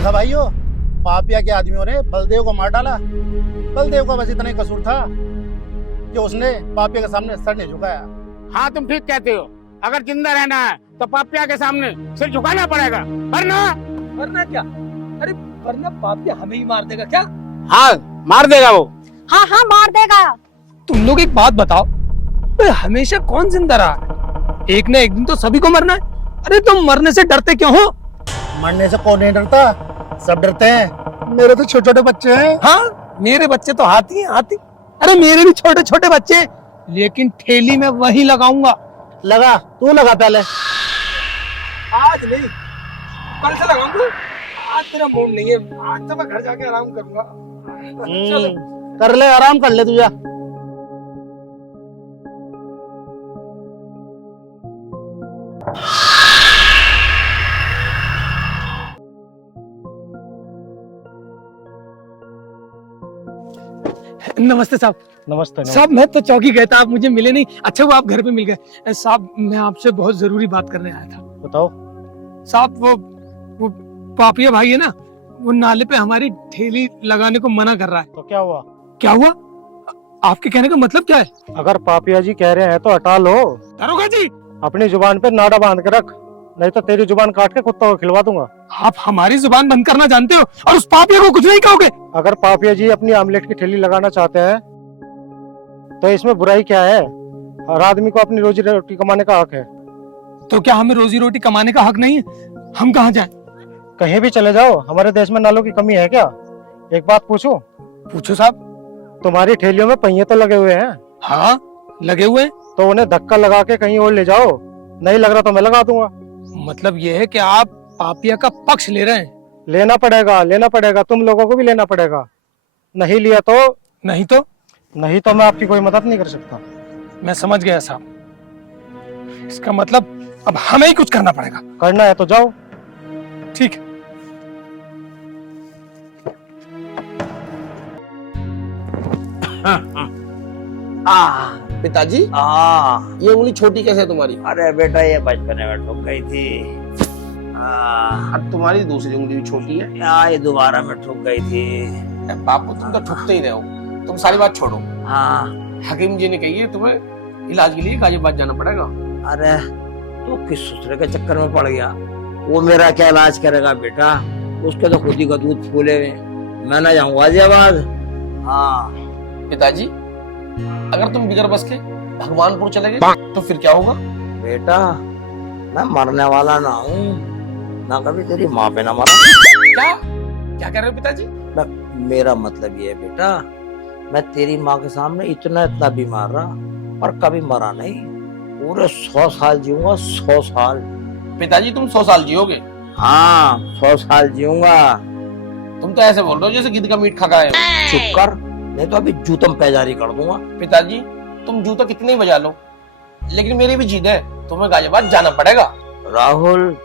देखा भाइयों, पापिया के आदमियों ने बलदेव को मार डाला। बलदेव का बस इतना ही कसूर था कि उसने पापिया के सामने सर नहीं झुकाया। हाँ तुम ठीक कहते हो, अगर जिंदा रहना है तो पापिया के सामने सिर झुकाना पड़ेगा, वरना वरना क्या? अरे वरना पापिया हमें ही मार देगा क्या? हाँ मार देगा वो। हाँ हाँ मार देगा। तुम लोग एक बात बताओ, हमेशा कौन जिंदा रहा? एक ना एक दिन तो सभी को मरना है। अरे तुम मरने से डरते क्यों हो? मरने से कौन नहीं डरता, सब डरते हैं। मेरे तो छोटे छोटे बच्चे हैं। हाँ मेरे बच्चे तो हाथी हैं, हाथी। अरे मेरे भी छोटे छोटे बच्चे हैं, लेकिन ठेली में वही लगाऊंगा। लगा, तू लगा पहले। आज नहीं, कल से लगाऊंगा। आज मेरा मूड नहीं है, आज तो मैं घर जाके आराम करूंगा। चलो कर ले, आराम कर ले तुझा। नमस्ते साहब। नमस्ते। साहब मैं तो चौकी गया था, आप मुझे मिले नहीं। अच्छा वो आप घर पे मिल गए। साहब मैं आपसे बहुत जरूरी बात करने आया था। बताओ। साहब वो पापिया भाई है ना, वो नाले पे हमारी ठेली लगाने को मना कर रहा है। तो क्या हुआ? क्या हुआ? आपके कहने का मतलब क्या है? अगर पापिया जी कह रहे हैं तो हटा लो। दरोगा जी, अपनी जुबान पे नाड़ा बांध के रख, नहीं तो तेरी जुबान काट के कुत्ता को खिलवा दूंगा। आप हमारी जुबान बंद करना जानते हो और उस पापिया को कुछ नहीं कहोगे? अगर पापिया जी अपनी आमलेट की ठेली लगाना चाहते हैं तो इसमें बुराई क्या है? हर आदमी को अपनी रोजी रोटी कमाने का हक है। तो क्या हमें रोजी रोटी कमाने का हक नहीं है? हम कहाँ जाएं? कहीं भी चले जाओ, हमारे देश में नालों की कमी है क्या? एक बात पूछूं, पूछो साहब। तुम्हारी ठेलियों में पहिए तो लगे हुए हैं। हाँ लगे हुए हैं। तो उन्हें धक्का लगा के कहीं और ले जाओ, नहीं लग रहा तो मैं लगा दूंगा। मतलब ये है कि आप पापिया का पक्ष ले रहे हैं? लेना पड़ेगा, लेना पड़ेगा, तुम लोगों को भी लेना पड़ेगा। नहीं लिया तो नहीं तो मैं आपकी कोई मदद नहीं कर सकता। मैं समझ गया साहब। इसका मतलब अब हमें ही कुछ करना पड़ेगा। करना है तो जाओ। ठीक है। पिताजी ये उंगली छोटी कैसे है तुम्हारी? अरे बेटा ये बचपन में ठुक गई थी। अब तुम्हारी दूसरी उंगली भी छोटी है। ये दोबारा में ठुक गई थी। बापू तुम तो ठुकते ही रहे हो, तुम सारी बात छोड़ो। हाँ हकीम जी ने कही है तुम्हें इलाज के लिए गाजियाबाद जाना पड़ेगा। अरे तू किस दूसरे के चक्कर में पड़ गया? वो मेरा क्या इलाज करेगा बेटा? उसके तो खुद ही का दूध फूले हुए। मैं ना जाऊंगा गाजियाबाद। हाँ पिताजी अगर तुम बिगर बस के भगवानपुर चले गए तो फिर क्या होगा? बेटा मैं मरने वाला ना हूँ, ना कभी तेरी माँ पे ना मरा। क्या क्या कह रहे हो पिताजी? मेरा मतलब ये है बेटा, मैं तेरी माँ के सामने इतना बीमार रहा और कभी मरा नहीं। पूरे 100 साल जीऊंगा, 100 साल। पिताजी तुम 100 साल जियोगे? हाँ 100 साल जीऊंगा। तुम तो ऐसे बोल रहे हो जैसे गिद्ध का मीट खा गए हो। चुप कर, नहीं तो अभी जूतम पैजारी कर दूंगा। पिताजी तुम जूता कितने ही बजा लो, लेकिन मेरी भी जिद है, तुम्हें गाजियाबाद जाना पड़ेगा। राहुल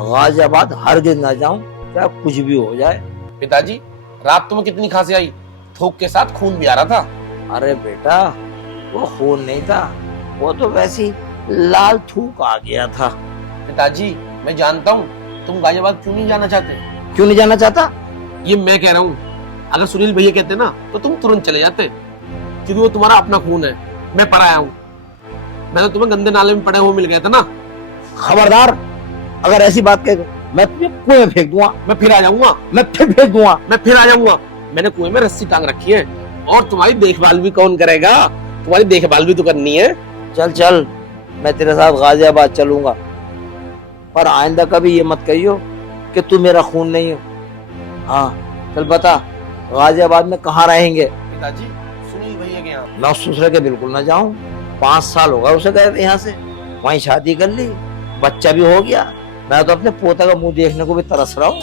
गाजियाबाद हरगिज ना जाऊं, चाहे कुछ भी हो जाए। पिताजी रात तुम्हें कितनी खांसी आई, थूक के साथ खून भी आ रहा था। अरे बेटा वो खून नहीं था, वो तो वैसी लाल थूक आ गया था। पिताजी मैं जानता हूँ तुम गाजियाबाद क्यों नहीं जाना चाहते। क्यों नहीं जाना चाहता? ये मैं कह रहा हूँ, अगर सुनील भैया कहते ना तो तुम तुरंत चले जाते, क्योंकि वो तुम्हारा अपना खून है। मैं पराया हूँ, मैं तो तुम्हें गंदे नाले में पड़े हुए मिल गया था ना। खबरदार, अगर ऐसी बात कहे मैं तुझे कुएं में फेंक दूंगा। मैं फिर आ जाऊंगा, मैं फिर फेंक दूंगा। मैं फिर आ जाऊंगा। मैंने कुएं में रस्सी टांग रखी है, और तुम्हारी देखभाल भी कौन करेगा? तुम्हारी देखभाल भी तो करनी है। चल चल, मैं तेरे साथ गाजियाबाद चलूंगा, पर आइंदा कभी ये मत कहियो कि तू मेरा खून नहीं हो। हाँ चल बता, गाजियाबाद में कहाँ रहेंगे? पिताजी सुनील भैया के यहाँ। मैं उस दूसरे के बिल्कुल ना जाऊं। 5 साल होगा उसे गए यहाँ से, वहीं शादी कर ली, बच्चा भी हो गया। मैं तो अपने पोता का मुंह देखने को भी तरस रहा हूँ।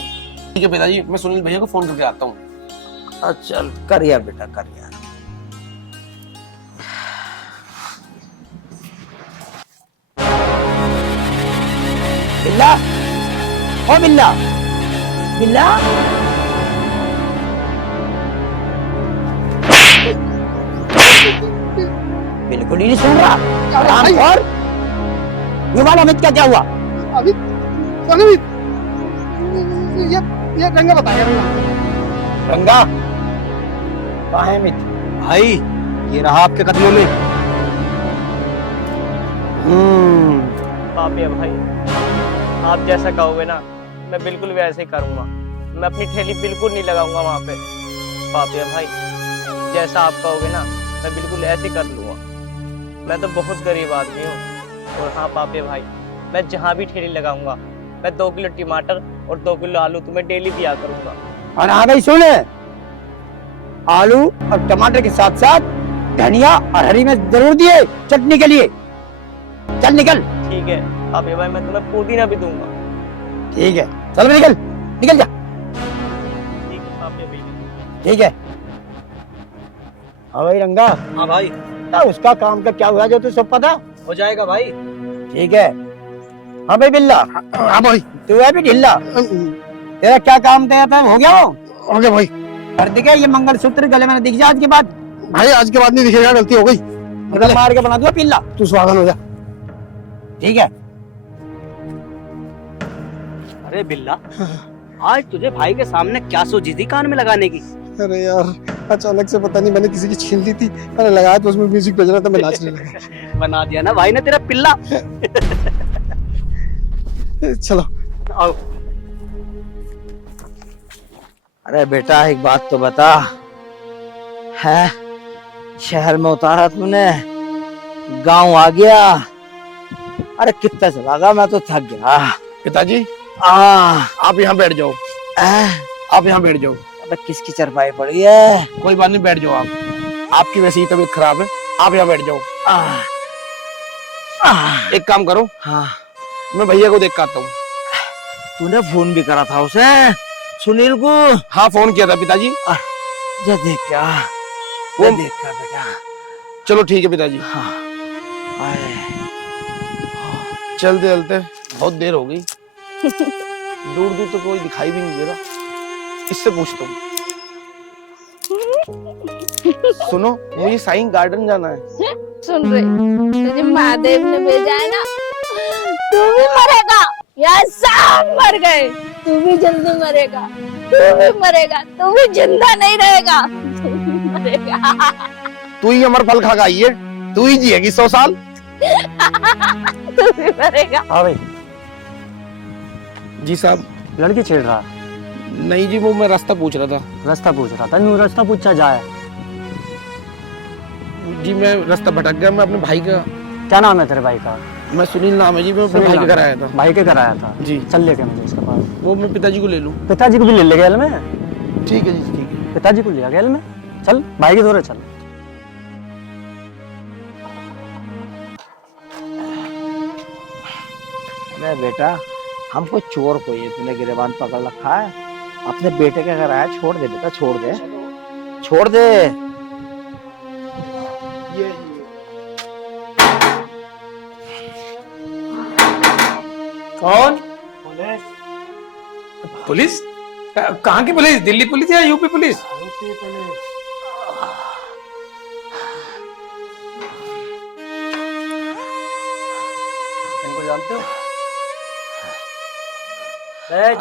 ठीक है पिताजी, मैं सुनील भैया को फोन करके आता हूँ। चल कर यार बेटा, कर यार। बिल्ला, ओ बिल्ला, बिल्ला। बिल्कुल ही नहीं सुन रहा। और ये वाला अमित का क्या हुआ? अमित ये रंगा बताएगा। रंगा कहाँ है मित भाई? ये रहा आपके कदमों में। पापिया भाई, आप जैसा कहोगे ना मैं बिल्कुल वैसे ही करूँगा। मैं अपनी ठेली बिल्कुल नहीं लगाऊंगा वहाँ पे। पापिया भाई, जैसा आप कहोगे ना मैं बिल्कुल ऐसे कर लूँगा। मैं तो बहुत गरीब आदमी हूँ। और हाँ पापिया भाई, मैं जहाँ भी ठेली लगाऊंगा मैं 2 किलो टमाटर और 2 किलो आलू तुम्हें डेली दिया करूँगा। और हाँ भाई सुन, आलू और टमाटर के साथ साथ धनिया और हरी मिर्च जरूर दिए चटनी के लिए। चल निकल। ठीक है पापिया भाई, मैं तुम्हें पुदीना भी दूंगा। ठीक है, चल भाई निकल, निकल जा। ठीक है पापिया भाई। ठीक है। हाँ भाई रंगा। हाँ भाई। क्या उसका काम का क्या हुआ जो तू सब पता? हो जाएगा भाई। ठीक है। हाँ भाई बिल्ला। हाँ भाई। तू है भी ढिल्ला, तेरा क्या काम था हो गया? हो गया भाई। कर दिखे ये मंगलसूत्र गले में दिख जा आज के बाद? भाई आज के बाद नहीं दिखेगा, गलती हो गई। मतलब मार के बना दूंगा पिल्ला, तू सावधान हो जा। ठीक है। अरे बिल्ला, आज तुझे भाई के सामने क्या सोची थी कान में लगाने की? अरे यार अचानक से पता नहीं मैंने किसी की छीन ली थी, मैंने लगाया तो उसमें म्यूजिक बज रहा था, मैं नाचने लगा। बना दिया ना भाई ने तेरा पिल्ला। चलो आओ। अरे बेटा एक बात तो बता, है शहर में उतारा तूने, गांव आ गया, अरे कितना चलागा, मैं तो थक गया। पिताजी आ आप यहाँ बैठ जाओ, आप यहाँ बैठ जाओ। अबे किसकी चरपाई पड़ी है? कोई बात नहीं, बैठ जाओ आप। आपकी वैसे ही तबीयत खराब है, आप यहाँ बैठ जाओ। एक काम करो, हाँ मैं भैया को देख के आता हूँ। तूने फोन भी करा था उसे, सुनील को? हाँ फोन किया था पिताजी। जा देख क्या, वो देख क्या बेटा। चलो ठीक है पिताजी। हाँ आए। चलते चलते बहुत देर हो गई, दूर दूर तो कोई दिखाई भी नहीं दे रहा। इससे पूछता हूँ। सुनो, मुझे साईं गार्डन जाना है। सुन रही, तुझे महादेव ने भेजा है ना, तू भी मरेगा। यार सब मर गए, तू भी जल्दी मरेगा, तू भी मरेगा, तू भी जिंदा नहीं रहेगा, तू भी मरेगा। तू ही अमर फल खा गई है, तू ही जिएगी 100 साल। तू भी मरेगा। हाँ भाई। जी साहब। लड़की छेड़ रहा? नहीं जी, वो मैं रास्ता पूछ रहा था। रास्ता पूछ रहा था? नहीं रास्ता पूछा जाए। जी मैं रास्ता भटक गया, मैं अपने भाई का। क्या नाम है तेरे भाई का? मैं सुनील नाम है जी, मैं अपने भाई के घर आया था। भाई के घर आया था जी। चल लेके मुझे उसके पास। वो मैं पिताजी को ले लूं? पिताजी को भी ले ले गया में। ठीक है जी, ठीक है। पिताजी को लिया गया में। चल भाई के दौरे चल। अरे बेटा, हमको चोर को ये तूने गिरेबान पकड़ रखा है, अपने बेटे के घर आया, छोड़ दे बेटा, छोड़ दे, छोड़ दे। कौन? पुलिस? कहाँ की पुलिस? दिल्ली पुलिस या यूपी पुलिस? इनको जानते हो?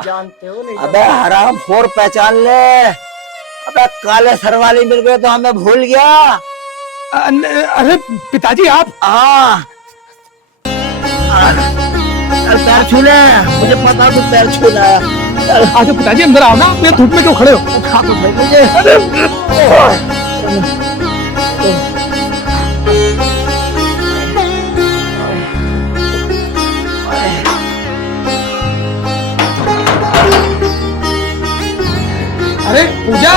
जानते हो नहीं? अबे हराम खोर पहचान ले। अबे काले सर वाली मिल गए तो हमें भूल गया। अरे पिताजी आप? हाँ पैर छू ले, मुझे पता तू पैर छू ले। आजा पिताजी अंदर आओ ना, मैं धूप में क्यों खड़े हो? खा तो सही मुझे। अरे पूजा,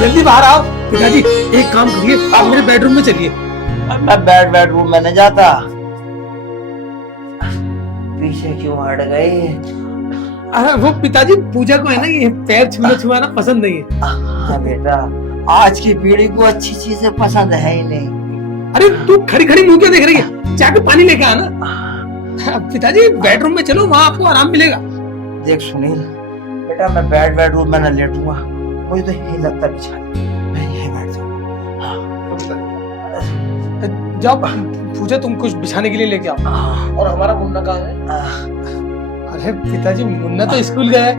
जल्दी बाहर आओ। पिताजी एक काम करिए, आप मेरे बेडरूम में चलिए। मैं बेडरूम में नहीं जाता। पीछे क्यों हट गई? अरे वो पिताजी, पूजा को है ना ये पैर छुआना पसंद नहीं है। हाँ बेटा, आज की पीढ़ी को अच्छी चीजें पसंद है ही नहीं। अरे तू खड़ी खड़ी मुंह क्यों देख रही है? जाके पानी लेके आना। पिताजी बेडरूम में चलो, वहाँ आपको आराम मिलेगा। देख सुनील बेटा, मैं बेडरूम में न लेटूंगा, मुझे तो यही लगता बिछा दे, मैं यही बैठ जाऊँ। जाओ पूजा, तुम कुछ बिछाने के लिए लेके आओ। और हमारा मुन्ना कहाँ है? अरे पिताजी, मुन्ना तो स्कूल गया है।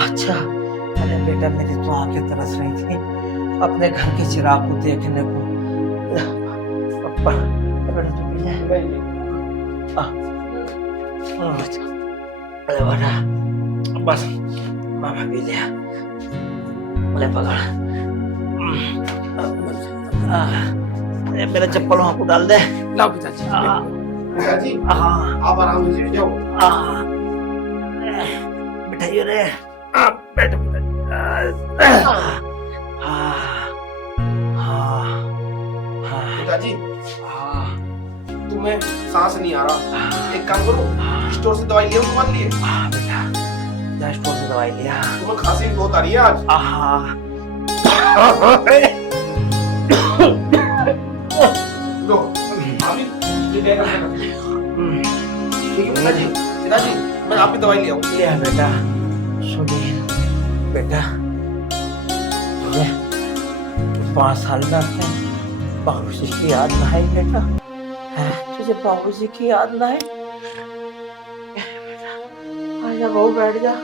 अच्छा, अरे बेटा मेरी तो आंखें तरस रही थी अपने घर के चिराग को देखने को। पप्पा, बेटा तू भी ले। अरे बेटा बस मामा भी ले, ले पकड़। अरे मेरा चप्पल वहां को डाल दे। लाओ पिताजी। पिताजी आप आराम से लेट जाओ। बिठाइए रे। बैठो पिताजी। तुम्हें सांस नहीं आ रहा, एक काम करो स्टोर से दवाई ले आओ तुम्हारे लिए। बेटा जा स्टोर से दवाई लिया। तुम्हें खांसी भी बहुत आ रही है आज। लो अभी ये बैग रखना। ठीक है पिताजी। पिताजी मैं आपकी दवाई ले आऊँ। लिया बेटा। सुनील बेटा, तुझे 5 साल में अपने बाबूजी की याद ना आई बेटा? है तुझे बाबूजी की याद ना आई? आजा बहू, बैठ जा,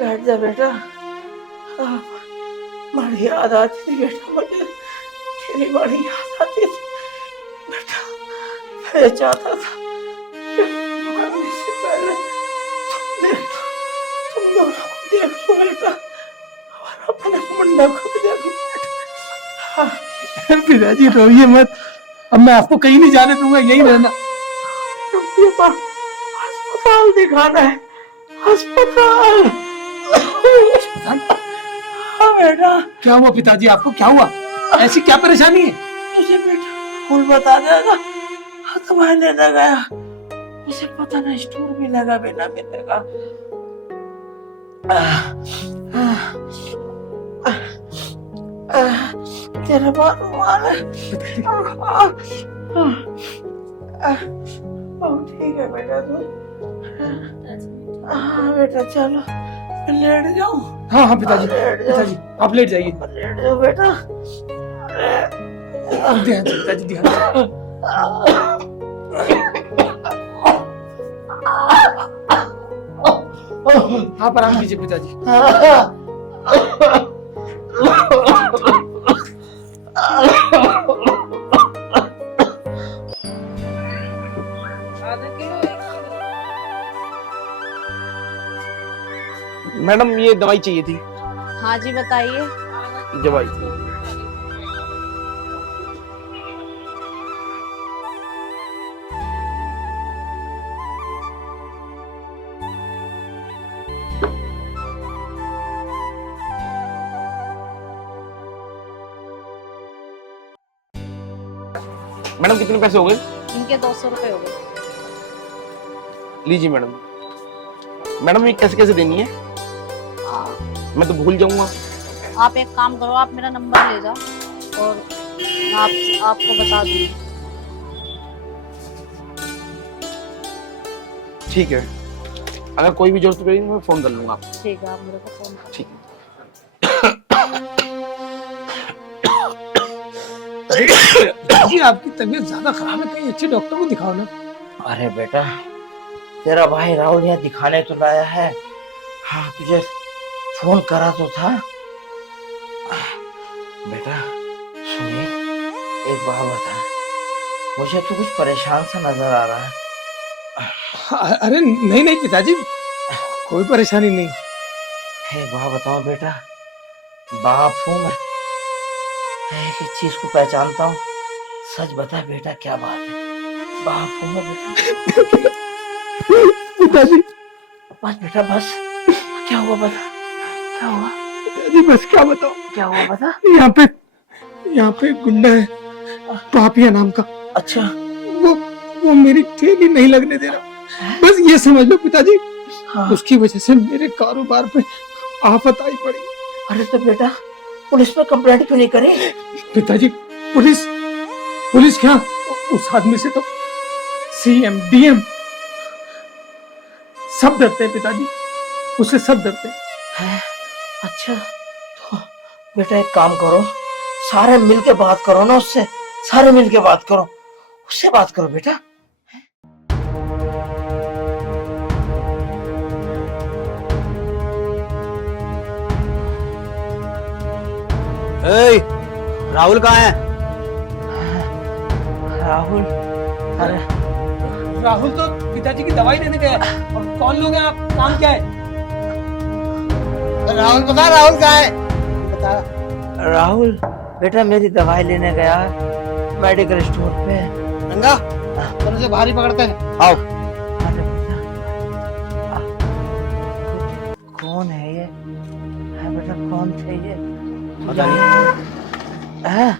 बैठ जा बेटा। बड़ी याद आती थी बेटा मुझे, तेरी बड़ी याद आती थी बेटा। मैं चाहता था कि मरने से पहले तुम दोनों को देख लो बेटा, और अपने मुंडा को भी देख लो बेटा। पिताजी रोइए मत, अब मैं आपको कहीं नहीं जाने दूंगा, यही रहना। अस्पताल दिखाना है, अस्पताल। हाँ बेटा। क्या हुआ पिताजी, आपको क्या हुआ? ऐसी क्या परेशानी है? मुझे बेटा फूल बता देगा, दवाई लेने गया, मुझे पता नहीं स्टोर भी लगा बिना मिलने का। तेरा बात रुमाल है। ठीक है बेटा तू। हाँ बेटा चलो मैं लेट जाऊं। हाँ हाँ पिताजी, पिताजी आप लेट जाइए। लेट जाओ बेटा। ध्यान से पिताजी, ध्यान से। आप आराम कीजिए पिताजी। मैडम ये दवाई चाहिए थी। हाँ जी बताइए। दवाई मैडम कितने पैसे हो गए? इनके 200 रुपए हो गए। लीजिए मैडम। मैडम ये कैसे कैसे देनी है? मैं तो भूल जाऊंगा। आप एक काम करो, आप मेरा नंबर ले जाओ और मैं आपको बता दूंगी। ठीक है, अगर कोई भी जरूरत पड़ेगी मैं फोन कर लूंगा। ठीक है, आप मेरे को फोन करो। ठीक है। जी आपकी तबीयत ज्यादा खराब है, कहीं अच्छे डॉक्टर को दिखाओ ना। अरे बेटा तेरा भाई राहुल यहाँ दिखाने तो लाया है। हाँ तुझे फोन करा तो था। बेटा सुनील एक बात बता, मुझे तो कुछ परेशान सा नजर आ रहा है। अरे नहीं नहीं पिताजी, कोई परेशानी नहीं। एक बात बताओ बेटा, बाप हूँ मैं, एक चीज को पहचानता हूँ। सच बता बेटा क्या बात है? बाप हूँ मैं बेटा। पिताजी बस बेटा बस, क्या हुआ बता, क्या हुआ? पिताजी बस क्या बताओ, क्या हुआ बता। यहाँ पे एक गुंडा है, पापिया नाम का। अच्छा वो मेरी ठेली नहीं लगने दे रहा, बस ये समझ लो पिताजी। हाँ। उसकी वजह से मेरे कारोबार पे आफत आई पड़ी। अरे तो बेटा पुलिस पे कंप्लेंट क्यों नहीं करी? पिताजी पुलिस क्या, उस आदमी से तो सीएम डीएम सब डरते हैं पिताजी, उससे सब डरते हैं। अच्छा तो बेटा एक काम करो, सारे मिलके बात करो ना उससे, सारे मिलके बात करो, उससे बात करो बेटा। ए, राहुल कहाँ है? राहुल, अरे राहुल तो पिताजी की दवाई लेने गया। और कौन लोग हैं आप? काम क्या है? राहुल बता, राहुल कहाँ है? बता। राहुल बेटा मेरी दवाई लेने गया मेडिकल स्टोर पे। गंगा, चलो से बाहर ही पकड़ते हैं। आओ। अरे बेटा, कौन है ये? हाँ बेटा कौन थे ये? पता नहीं। हाँ?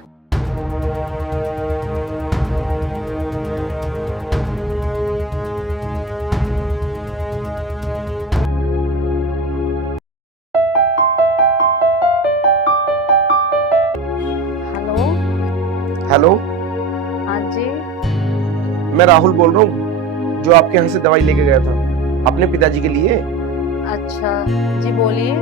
हेलो। हेलो, हाँ जी। मैं राहुल बोल रहा हूँ, जो आपके यहाँ से दवाई लेके गया था अपने पिताजी के लिए। अच्छा जी, बोलिए।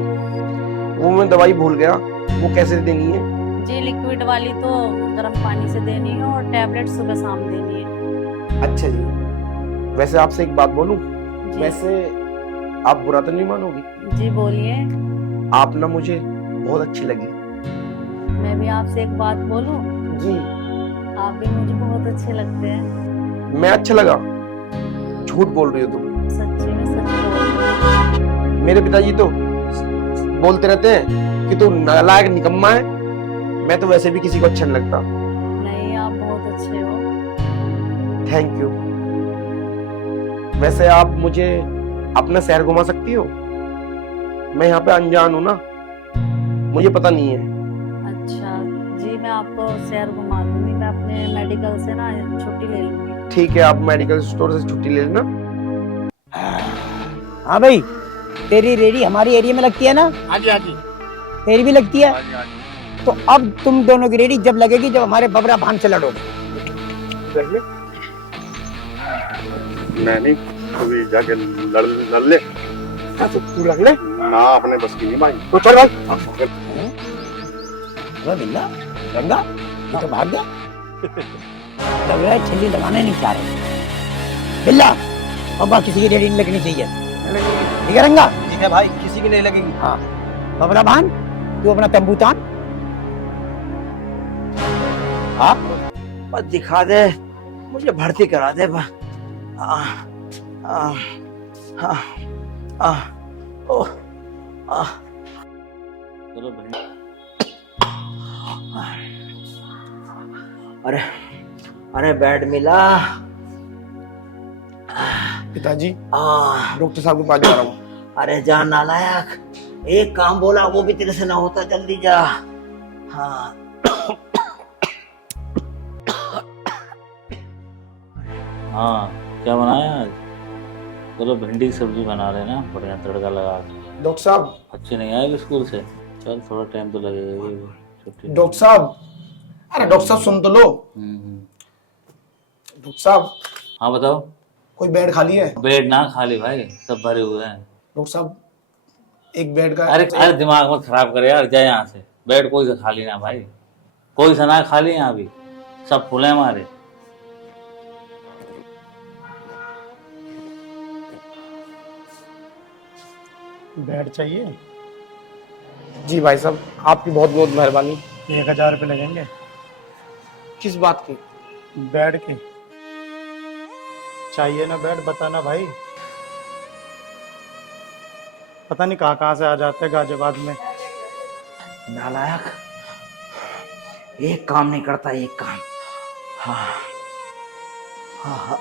वो मैं दवाई भूल गया, वो कैसे देनी है? जी, लिक्विड वाली तो गर्म पानी से देनी है और टैबलेट सुबह शाम देनी है। अच्छा जी, वैसे आपसे एक बात बोलूं? जी। वैसे आप बुरा तो नहीं मानोगी? जी बोलिए। आप ना मुझे बहुत अच्छी लगी। मैं भी आपसे एक बात बोलूं? जी। आप भी मुझे बहुत अच्छे लगते हैं। मैं अच्छा लगा? झूठ बोल रही हो तुम। सच्ची में सच बोल रही हूं। मेरे पिताजी तो बोलते रहते हैं कि तू नालायक निकम्मा है। मैं तो वैसे भी किसी को अच्छा नहीं लगता। नहीं, आप बहुत अच्छे हो। Thank you. वैसे आप मुझे अपना शहर घुमा सकती हो? मैं यहाँ पे अनजान हूँ ना, मुझे पता नहीं है। अच्छा जी, मैं आपको शहर घुमा दूंगी। मैं अपने मेडिकल से ना छुट्टी ले लूंगी। ठीक है, आप मेडिकल स्टोर से छुट्टी ले लेना। हाँ भाई, तेरी रेडी हमारी एरिया में लगती है ना? हाँ जी, हाँ जी। तेरी भी लगती है? हाँ जी, हाँ जी। तो अब तुम दोनों की रेडी जब लगेगी जब हमारे बबरा भान से लड़ोगे। मैं नहीं, तू जाके लड़ ले। तू लड़ ले ना, अपने बस की नहीं भाई। तो चल भाई। अरे बिल्ला, रंगा, ये तो भाग गया। लग रहा है छिल्ली लगाने नहीं चाह रहे। बिल्ला, अब किसी की रेडी नहीं लगनी चाहिए। ठीक है रंगा? ठीक है भाई, किसी की नहीं लगेगी। हाँ, बबरा भान, तू अपना तंबू तान। हाँ, बस दिखा दे, मुझे भर्ती करा दे बस। ओह, अरे अरे बेड मिला। पिताजी, आ, डॉक्टर साहब के पास जा रहा हूँ। अरे जा नालायक, एक काम बोला वो भी तेरे से ना होता, जल्दी जा। हाँ हाँ, क्या बनाया आज? चलो भिंडी की सब्जी बना रहे ना, बढ़िया तड़का लगा के। डॉक्टर साहब, बच्चे नहीं आएंगे स्कूल से? चल थोड़ा टाइम तो लगेगा ही, छुट्टी। डॉक्टर साहब, अरे डॉक्टर साहब सुन तो लो। डॉक्टर साहब। हाँ बताओ। कोई बेड खाली है? बेड ना खाली भाई, सब भरे हुए हैं। डॉक्टर साहब, एक बेड का। अरे अरे दिमाग मत खराब करे यार, जाए यहाँ से। बेड कोई सा खाली ना भाई, कोई सा ना खाली यहाँ भी, सब फुले हमारे। बेड चाहिए? जी भाई साहब, आपकी बहुत बहुत मेहरबानी। 1000 रुपये लगेंगे। किस बात की? बेड के चाहिए ना बेड, बताना भाई। पता नहीं कहाँ कहाँ से आ जाते हैं गाजियाबाद में। नालायक, एक काम नहीं करता, एक काम। हाँ हाँ हाँ।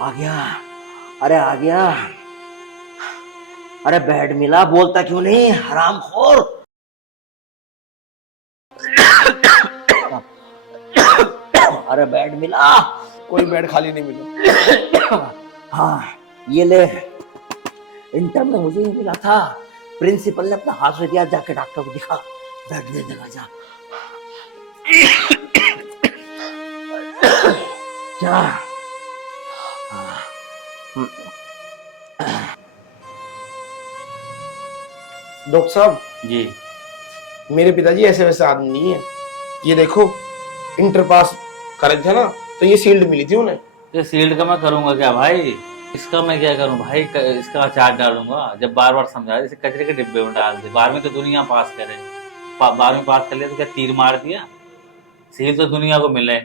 आ गया, अरे आ गया। अरे बेड मिला, बोलता क्यों नहीं हरामखोर। अरे बेड मिला? कोई बेड खाली नहीं मिला। हाँ ये ले, इंटर में मुझे ही मिला था, प्रिंसिपल ने अपना हाथ में दिया, जाके डॉक्टर को दिखा, बेड दे देगा जा। जा। डॉक्टर साहब जी, मेरे पिताजी ऐसे वैसे आदमी नहीं है। ये देखो, इंटर पास करे थे ना, तो ये शील्ड मिली थी उन्हें। ये सील्ड का मैं करूंगा क्या भाई? इसका मैं क्या करूं भाई, इसका अचार डालूंगा। जब बार बार समझा, जैसे कचरे के डिब्बे में डाल दे। 12वीं तो दुनिया पास करे, 12वीं पास कर लिया तो क्या तीर मार दिया? सील तो दुनिया को मिले,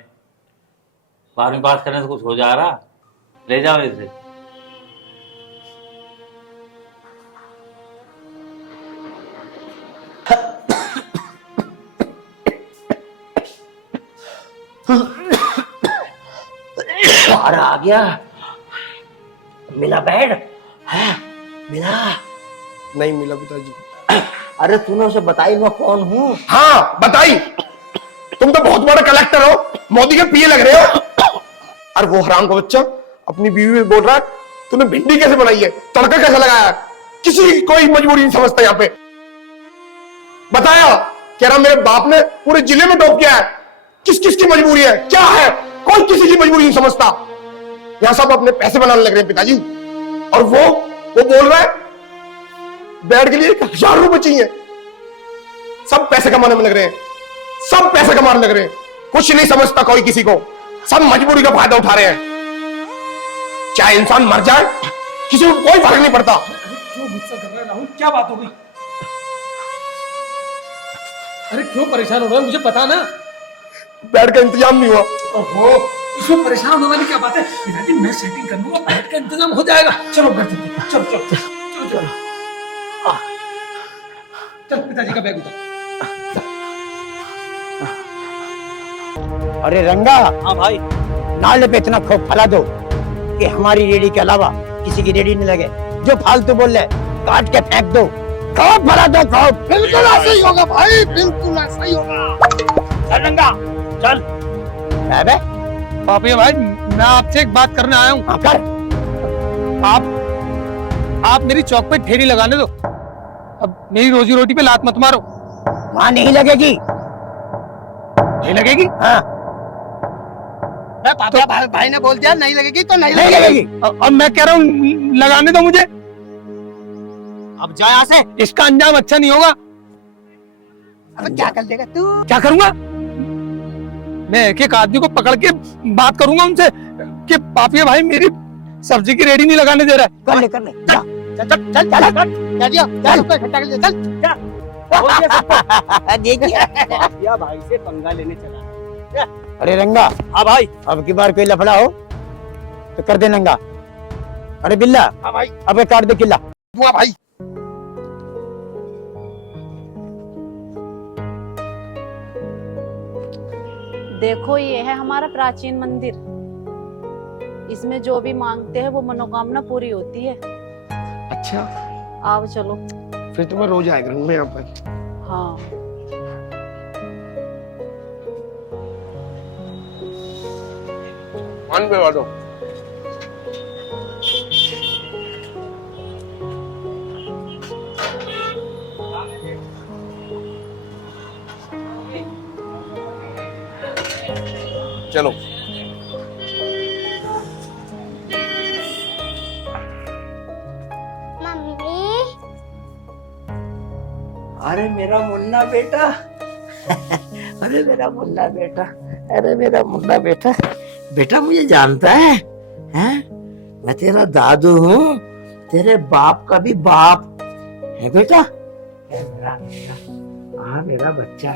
12वीं पास करने से कुछ हो जा रहा? ले जाओ इसे। बाहर आ गया, मिला बेड है? मिला? नहीं मिला पिताजी। अरे तूने उसे बताई मैं कौन हूँ? हाँ बताई, तुम तो बहुत बड़ा कलेक्टर हो, मोदी के पीए लग रहे हो। और वो हराम का बच्चा अपनी बीवी में बोल रहा है तूने भिंडी कैसे बनाई है, तड़का कैसे लगाया, किसी की कोई मजबूरी नहीं समझता। यहाँ पे बताया कह रहा मेरे बाप ने पूरे जिले में टॉप किया है। किस किस की मजबूरी है, क्या है, कोई किसी की मजबूरी नहीं समझता। यहाँ सब अपने पैसे बनाने लग रहे हैं पिताजी। और वो बोल रहा है बेड के लिए 1000 रुपए चाहिए। सब पैसे कमाने में लग रहे हैं, सब पैसे कमाने लग रहे हैं, कुछ नहीं समझता कोई किसी को। सब मजबूरी का फायदा उठा रहे हैं। चाहे इंसान मर जाए किसी को कोई फर्क नहीं पड़ता। क्यों गुस्सा कर रहा है राहुल, क्या बात हो गई? अरे क्यों परेशान हो रहा है, मुझे पता ना। बेड का इंतजाम नहीं हुआ। ओहो, इसमें परेशान होने वाली क्या बात है? पिताजी मैं सेटिंग कर लूंगा, बेड का इंतजाम हो जाएगा। चलो घर चलते हैं, चलो चलो चलो चलो। चल पिताजी का बैग उठा। अरे रंगा, हाँ भाई। नाले पे इतना खूब फैला दो कि हमारी रेडी के अलावा किसी की रेडी नहीं लगे। जो फालतू बोल रहे काट के फेंक दो। खूब फैला दो, खूब। बिल्कुल ऐसा ही होगा भाई, बिल्कुल ऐसा ही होगा। चल रंगा चल। अबे पापी भाई, मैं आपसे एक बात करने आया हूँ। हाँ कर। आप मेरी चौक पे ठेरी लगाने दो। अब मेरी रोजी रोटी पे लात मत मारो। वहां नहीं लगेगी। नहीं लगेगी? हाँ पापा भाई ने बोल दिया नहीं लगेगी तो नहीं लगेगी। अब मैं कह रहा हूँ लगाने दो मुझे। अब जा यहाँ से। इसका अंजाम अच्छा नहीं होगा। अब क्या कर देगा तू? क्या करूंगा मैं? एक एक आदमी को पकड़ के बात करूंगा उनसे कि पापी भाई मेरी सब्जी की रेडी नहीं लगाने दे रहा है। कर ले जा। चल चल चल क्या दिया? क्या रुपए इकट्ठा कर लिया? चल देखिए या भाई से पंगा लेने चला। अरे रंगा, हाँ भाई। अब की बार कोई लफड़ा हो तो कर दे नंगा। अरे बिल्ला, हाँ भाई। अब काट दे किला। हुआ भाई। देखो ये है हमारा प्राचीन मंदिर। इसमें जो भी मांगते हैं वो मनोकामना पूरी होती है। अच्छा, आओ चलो। फिर तो मैं रोज आया करूंगा यहाँ पर। हाँ वन पे वालों। चलो अरे मेरा मुन्ना बेटा, अरे मेरा मुन्ना बेटा, अरे मेरा मुन्ना बेटा। बेटा मुझे जानता है? हैं? मैं तेरा दादू हूँ, तेरे बाप का भी बाप है बेटा। मेरा बेटा, हाँ मेरा बच्चा।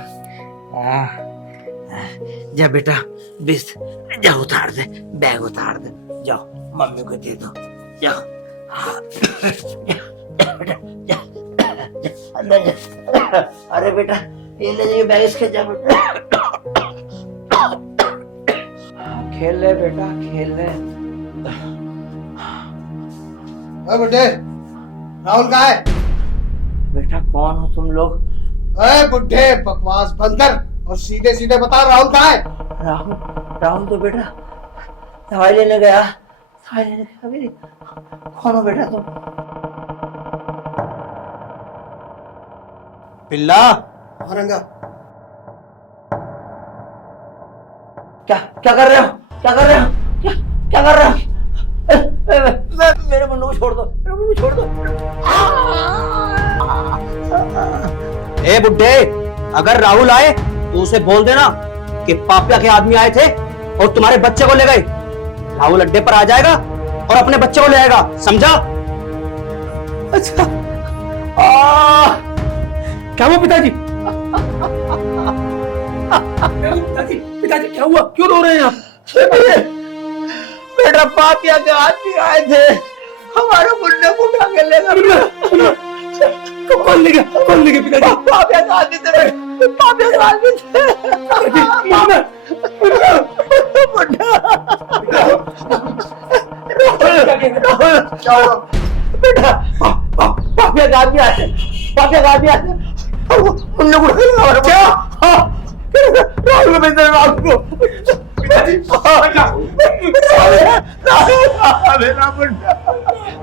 जा बेटा, बिस जा उतार दे, बैग उतार दे, जाओ मम्मी को दे दो, जाओ। जा, अंदर जा। अरे बेटा ये ले जाइए बैग, इसके जा बेटा। खेल ले बेटा, खेल ले। बुड्ढे, राहुल कहाँ है? बेटा कौन हो तुम लोग? अरे बुड्ढे, बकवास बंद कर और सीधे सीधे बता राहुल कहाँ है? राहुल, राहुल तो बेटा दवाई लेने गया, दवाई लेने गया मेरी। कौन हो बेटा तुम? बिल्ला, रंगा, क्या क्या कर रहे हो? क्या कर रहे हो? क्या क्या कर रहे हो? मेरे मुन्नू को छोड़ दो, मेरे मुन्नू को छोड़ दो। ए बुड्ढे, अगर राहुल आए तो उसे बोल देना कि पापिया के आदमी आए थे और तुम्हारे बच्चे को ले गए। राहुल अड्डे पर आ जाएगा और अपने बच्चे को ले आएगा, समझा? अच्छा क्या हुआ पिताजी? पिताजी क्या हुआ, क्यों रो रहे हैं आप? बेटा पापिया के आदमी आए थे, हमारे मुन्ने को उठा के ले गए। कौन ले गया पिताजी? पापिया का आदमी थे, पापिया का आदमी थे। क्या हुआ बेटा? पापिया का आदमी आए थे, पापिया का आदमी आए थे, मुन्ने को उठा के ले गए। क्या? राहुल को बेंदर राहुल को पिताजी मेरा मुन्ना,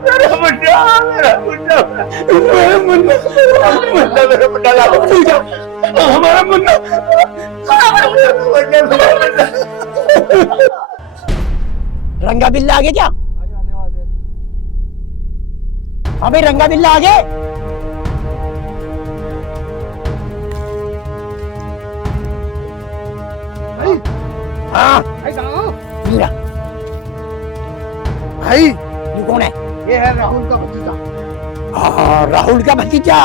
मेरा मुन्ना, मेरा मुन्ना, मेरा मुन्ना, मेरा मुन्ना लाओ, हमारा मुन्ना। रंगा बिल्ला आगे क्या? अबे रंगा बिल्ला आगे। हाँ मीरा भाई ये कौन है? ये है राहुल का भतीजा। हाँ राहुल का भतीजा।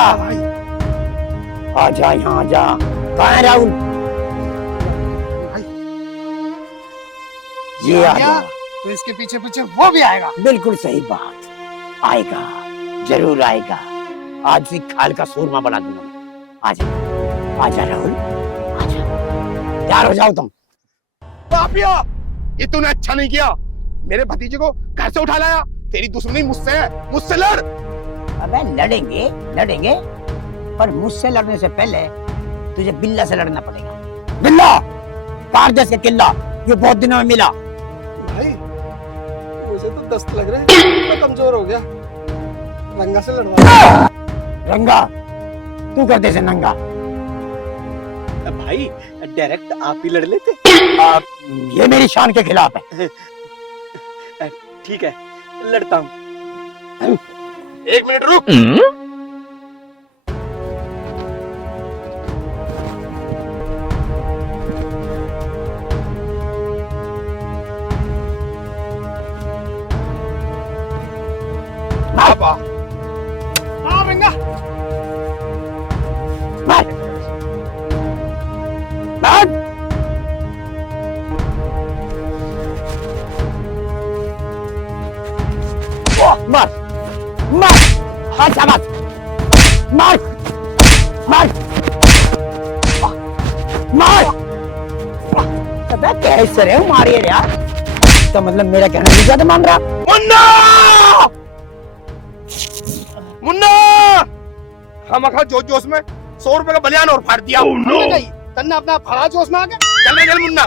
आजा यहाँ आजा। कहाँ है राहुल? ये आ गया तो इसके पीछे पीछे वो भी आएगा। बिल्कुल सही बात, आएगा, जरूर आएगा। आज से खाल का सूरमा बना दूंगा मैं। आजा आजा राहुल, आजा, तैयार हो जाओ तुम। पापिया, ये तूने अच्छा नहीं किया, मेरे भतीजे को घर से उठा लाया। तेरी दुश्मनी मुझसे है, मुझसे लड़। अबे लड़ेंगे लड़ेंगे, पर मुझसे लड़ने से पहले तुझे बिल्ला से लड़ना पड़ेगा। बिल्ला, कार जैसे किल्ला, ये बहुत दिनों में मिला। भाई मुझे तो दस्त लग रहे हैं, मैं कमजोर हो गया। रंगा से लड़वा। रंगा, तू कर दे से नंगा। भाई डायरेक्ट आप ही लड़ लेते। ये मेरी शान के खिलाफ है। ठीक है, लड़ता हूँ। 1 मिनट रुक। मार रंगा मार मार। मार मार, हाथ शाबाश, मार मार मार। अबे कैसे रे मारिए यार, तो मतलब मेरा कहना नहीं ज्यादा मान रहा। मुन्ना, मुन्ना, हम अखा जोश जोश में 100 रुपए का बलियान और फाड़ दिया। तन्ना अपना फड़ा जोश में आ गया। चल रे चल मुन्ना।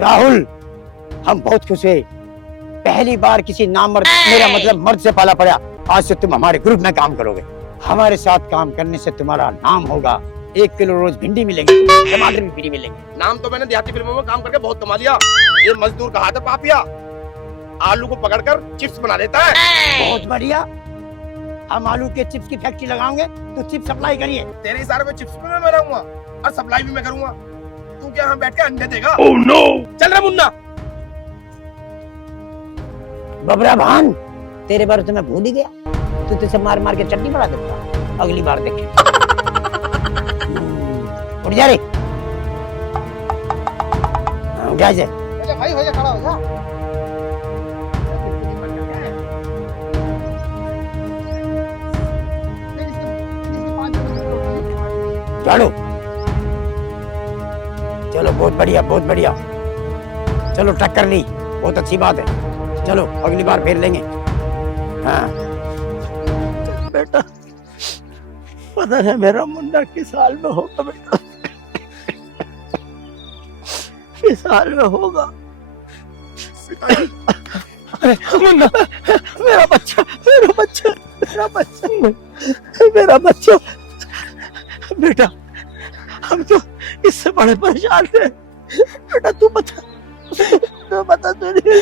राहुल, हम बहुत खुश हुए, पहली बार किसी नामर्द, मेरा मतलब मर्द से पाला पड़ा। आज से तुम हमारे ग्रुप में काम करोगे, हमारे साथ काम करने से तुम्हारा नाम होगा। 1 किलो रोज भिंडी मिलेंगे, टमाटर भी फ्री मिलेंगे। नाम तो मैंने देहाती फिल्मों में काम करके बहुत कमा लिया। ये मजदूर कहा था पापिया, आलू को पकड़कर चिप्स बना देता है। बहुत बढ़िया, हम आलू के चिप्स की फैक्ट्री लगाएंगे, तो चिप्स सप्लाई करिए। तेरे इशारे पे चिप्स भी मैं रहूंगा और सप्लाई भी मैं करूंगा। तू क्या यहाँ बैठ के अंडे देगा? चल रहा मुन्ना। बबरा भान, तेरे बारे तो मैं भूल ही गया। तू तुझसे मार मार के चटनी बना देता, अगली बार देखे। उठ जा रे, उठा जा भाई, हो जा, खड़ा हो जा। चलो चलो, बहुत बढ़िया बहुत बढ़िया। चलो टक्कर ली, बहुत अच्छी बात है। चलो अगली बार फिर लेंगे। हाँ बेटा, पता है मेरा मुन्ना किस साल में होगा बेटा, किस साल में होगा। अरे मुन्ना, मेरा बच्चा, मेरा बच्चा, मेरा बच्चा, मेरा बच्चा। बेटा, हम तो इससे बड़े परेशान थे। बेटा तू बता, तो बता तुझे।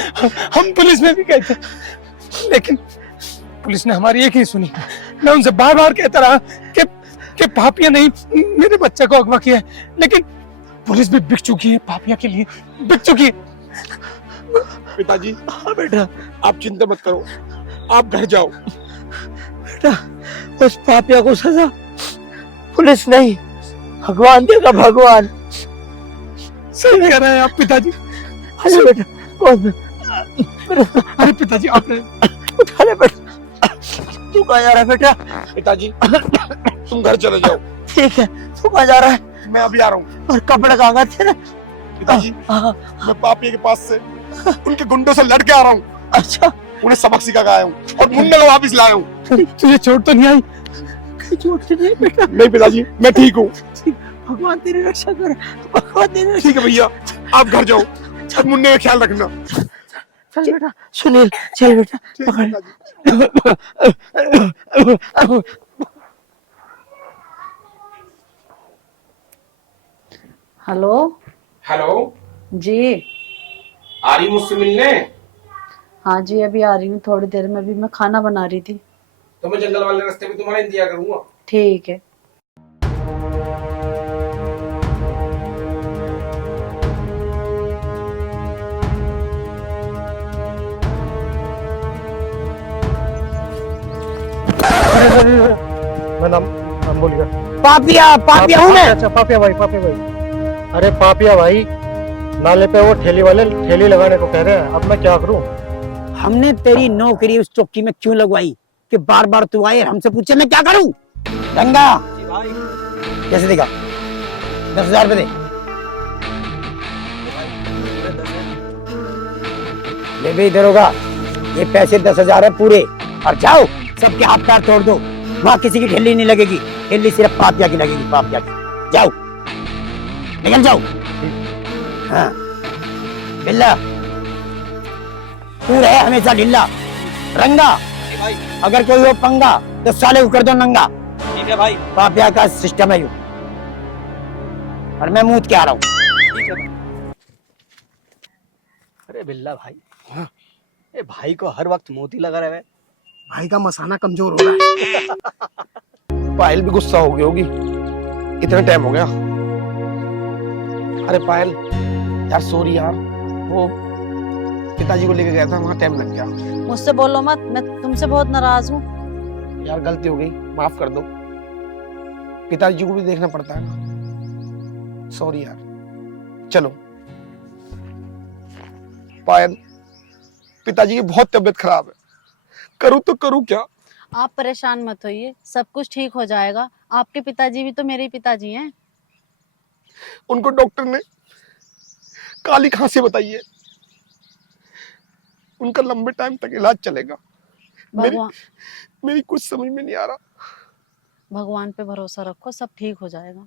हम पुलिस में भी गए थे, लेकिन पुलिस ने हमारी एक ही सुनी। मैं उनसे बार बार कहता रहा कि पापिया नहीं मेरे बच्चे को अगवा किया है, लेकिन पुलिस भी बिक चुकी है, पापिया के लिए बिक चुकी है। पिताजी हाँ बेटा, आप चिंता मत करो, आप घर जाओ। बेटा उस पापिया को सजा पुलिस नहीं, भगवान देगा, भगवान। सही कह रहे हैं आप पिताजी। अरे बेटा, अरे पिताजी आपने उठा ले बेटा, तू कहाँ जा रहा है बेटा? पिताजी तुम घर चले जाओ, ठीक है, तू कहाँ जा रहा है? मैं अभी आ रहा हूँ। और कपड़े कहाँ गए थे? पिताजी मैं पापिया के पास से उनके गुंडों से लड़ के आ रहा हूँ। अच्छा, उन्हें सबक सिखा के आया हूँ और मुन्ना को वापस लाया हूँ। तुझे चोट तो नहीं आई? चोट तो नहीं बेटा? नहीं पिताजी, मैं ठीक हूँ। भगवान तेरी रक्षा करे, भगवान तेरी रक्षा। ठीक है भैया, आप घर जाओ और मुन्ने का ख्याल रखना। चल बेटा, सुनील चल बेटा, पकड़। हेलो हेलो, जी। आ रही मुझसे मिलने? हाँ जी, अभी आ रही हूँ थोड़ी देर में, अभी मैं खाना बना रही थी। तो मैं जंगल वाले रास्ते में तुम्हारा इंतजार करूंगा। ठीक है। मैं नाम भूल गया। पापिया, पापिया हूँ मैं। अच्छा पापिया भाई, पापिया भाई। अरे पापिया भाई, नाले पे वो ठेली वाले ठेली लगाने को कह रहे हैं, अब मैं क्या करूं? हमने तेरी नौकरी उस चौकी में क्यों लगवाई कि बार बार तू आए और हमसे पूछे मैं क्या करूं? गंगा कैसे देगा? 10,000 रुपए दे। ले भी इधर होगा, ये पैसे 10,000 है पूरे, और जाओ सबके हाथ पैर तोड़ दो। वहां किसी की ठेली नहीं लगेगी, ठेली सिर्फ पापिया की लगेगी, पापिया की। जाओ, निकल जाओ। हाँ बिल्ला, तू रहे हमेशा ढिल्ला। रंगा अगर कोई हो पंगा तो साले को कर दो नंगा। ठीक है भाई। पापिया का सिस्टम है यू, और मैं मूत के आ रहा हूँ। अरे बिल्ला भाई, हाँ, ए भाई को हर वक्त मोती लगा रहे। भाई का मसाना कमजोर हो रहा है। पायल भी गुस्सा हो गई होगी, इतना टाइम हो गया। अरे पायल यार, सॉरी यार, वो पिताजी को लेके गया था, वहाँ टाइम लग गया। मुझसे बोलो मत, मैं तुमसे बहुत नाराज हूँ। यार गलती हो गई, माफ कर दो। पिताजी को भी देखना पड़ता है ना। सॉरी यार। चलो पायल, पिताजी की बहुत तबीयत खराब है, करूँ तो करूँ क्या? आप परेशान मत होइए, सब कुछ ठीक हो जाएगा। आपके पिताजी भी तो मेरे ही पिताजी हैं। उनको डॉक्टर ने काली खांसी बताई है, उनका लंबे टाइम तक इलाज चलेगा। मेरी कुछ समझ में नहीं आ रहा। भगवान पे भरोसा रखो, सब ठीक हो जाएगा।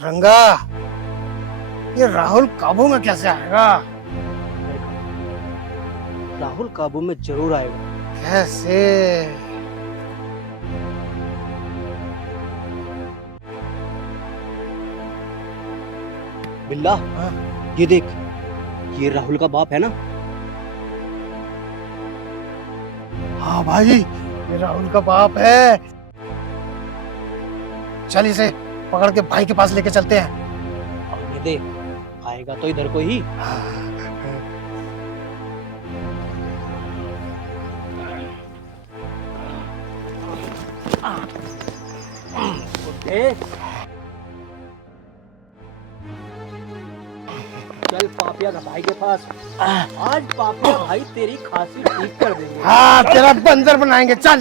रंगा, ये राहुल काबू में कैसे आएगा? राहुल काबू में जरूर आएगा। कैसे? बिल्ला, ये देख, ये राहुल का बाप है ना? हाँ भाई, ये राहुल का बाप है। चल इसे पकड़ के भाई के पास लेके चलते हैं। आने दे, आएगा तो इधर को ही। चल पापिया का भाई के पास, आज पापिया भाई तेरी खांसी ठीक कर देंगे। हाँ, तेरा बंदर बनाएंगे। चल।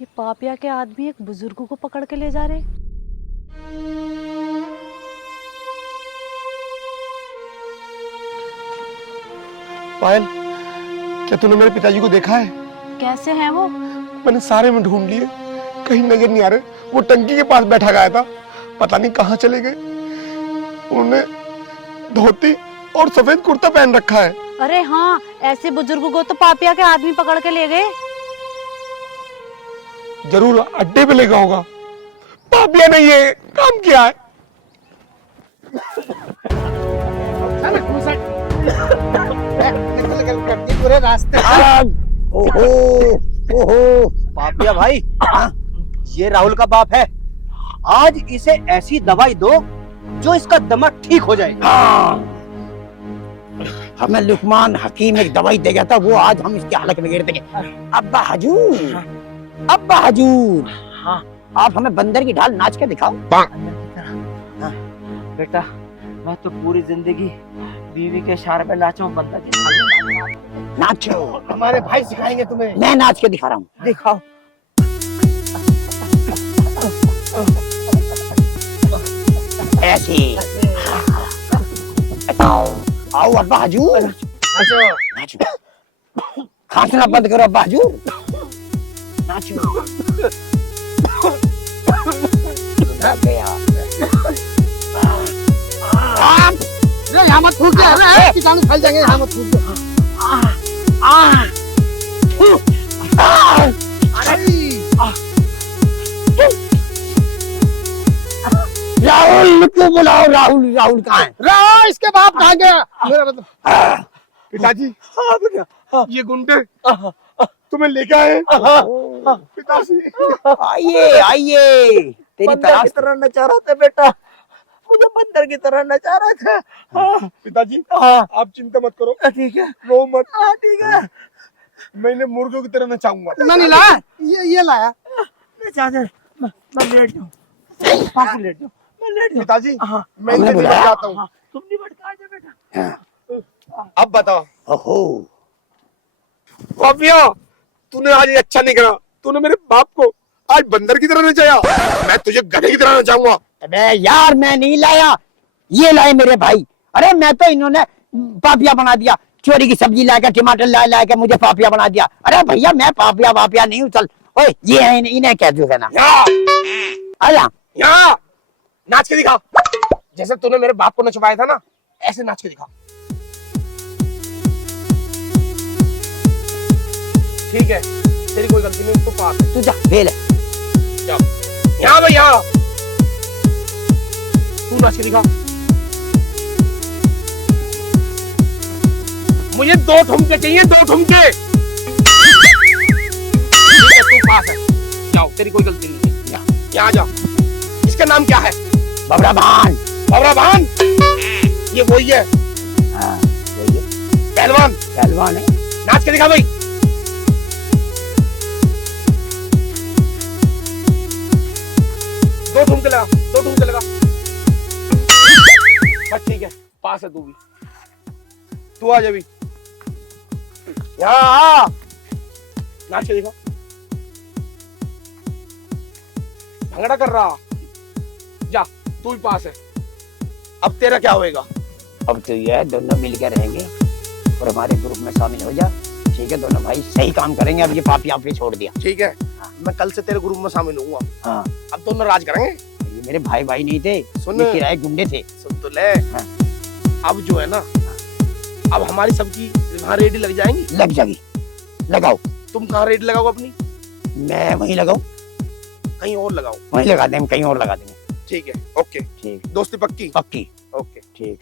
ये पापिया के आदमी एक बुजुर्ग को पकड़ के ले जा रहे। पायल, क्या तूने मेरे पिताजी को देखा है? कैसे हैं वो? मैंने सारे में ढूंढ लिए, कहीं नजर नहीं आ रहे। वो टंकी के पास बैठा गया था, पता नहीं कहाँ चले गए। उन्होंने धोती और सफेद कुर्ता पहन रखा है। अरे हाँ, ऐसे बुजुर्ग को तो पापिया के आदमी पकड़ के ले गए। जरूर अड्डे पे लेगा होगा। पापिया ने ये काम किया है। पूरे रास्ते। ओहो, ओहो, पापिया भाई, ये राहुल का बाप है। आज इसे ऐसी दवाई दो जो इसका दिमाग ठीक हो जाए। हमें लुकमान हकीम एक दवाई दे गया था, वो आज हम इसकी हालत बिगड़ देंगे। अब्बा हजूर, अब्बा हजूर, हाँ आप हमें बंदर की ढाल नाच के दिखाओ। बेटा मैं तो पूरी जिंदगी बीवी के इशारे पे नाचूं, बंदा के नाचो, हमारे भाई सिखाएंगे तुम्हें। मैं नाच के दिखा रहा हूँ। दिखाओ। ऐसे आओ अब्बा हजूर, नाचो, खांसना बंद करो अब्बा हजूर, नाचो। यहाँ मत थूक दे, कीटाणु फैल जाएंगे, यहाँ मत थूक दे। राहुल को बुलाओ, राहुल, राहुल कहाँ है? राहुल इसके बाप कहाँ गया? मेरा मतलब पिताजी, ये गुंडे तुम्हें लेके आए। पिताजी आइए आइए, तेरी बंदर की तरह नचा रहा था बेटा, मुझे बंदर की तरह नचा रहा था। पिताजी आप चिंता मत करो, ठीक है, रो मत। ठीक है। मैं इन्हें मुर्गों की तरह नचाऊंगा। नहीं लाया, ये लाया। नचा दे, मैं लेट जाऊं, पास लेट जाऊं, मैं लेट जाऊं। पिताजी मैं हमने इन्हें बुलाया। जाता हूँ। तुम नहीं भटका जा बेटा। अब बताओ ओहो, पापिया, तूने आज ये अच्छा नहीं करा, तूने मेरे बाप को आज बंदर की तरह नचाया, मैं तुझे गधे की तरह नचाऊंगा। अबे यार मैं नहीं लाया, ये लाए मेरे भाई। अरे मैं तो इन्होंने पापिया बना दिया, चोरी की सब्जी लाकर टमाटर ला के मुझे पापिया बना दिया। अरे भैया मैं पापिया वापिया नहीं हूँ, चल ओए ये है, इन्हें कह दो ना। आया यहाँ नाच के दिखा, जैसे तूने मेरे बाप को नचवाया था ना, ऐसे नाच के दिखा। ठीक है, तेरी कोई गलती नहीं, तू पास है। तू जा फेल है। यहाँ भैया तू नाच के दिखा। मुझे 2 ठुमके चाहिए, 2 ठुमके। ठीक है, तू पास है, जाओ, तेरी कोई गलती नहीं है। यहाँ जाओ। इसका नाम क्या है? बबरा भान। बबरा भान, ये वही है। हाँ, वही है। पहलवान, पहलवान है। नाच के दिखा भाई। दो ठुमके लगा, 2 ठुमके लगा। बस ठीक है, पास है तू भी। तू आ जा भी, यहाँ आ। नाच के दिखा। भंगड़ा कर रहा, जा, तू भी पास है। अब तेरा क्या होएगा? अब तो ये दोनों मिलकर रहेंगे और हमारे ग्रुप में शामिल हो जा। ठीक है, दोनों भाई सही काम करेंगे। अब ये पापी आप पे छोड़ दिया। ठीक है, मैं कल से तेरे ग्रुप में शामिल होऊंगा। हाँ, अब दोनों राज करेंगे। ये मेरे भाई भाई नहीं थे, सुन, ये किराए गुंडे थे। सुन तो ले। हाँ। अब जो है ना, अब हमारी सबकी वहाँ रेडी लग जाएंगी। लग जाएगी, लगाओ। तुम कहाँ रेडी लगाओ अपनी? मैं वहीं लगाऊं? कहीं और लगाओ। वहीं लगा देंगे, कहीं और लगा देंगे। ठीक है, ओके। ठीक, दोस्ती पक्की? पक्की। ओके। ठीक।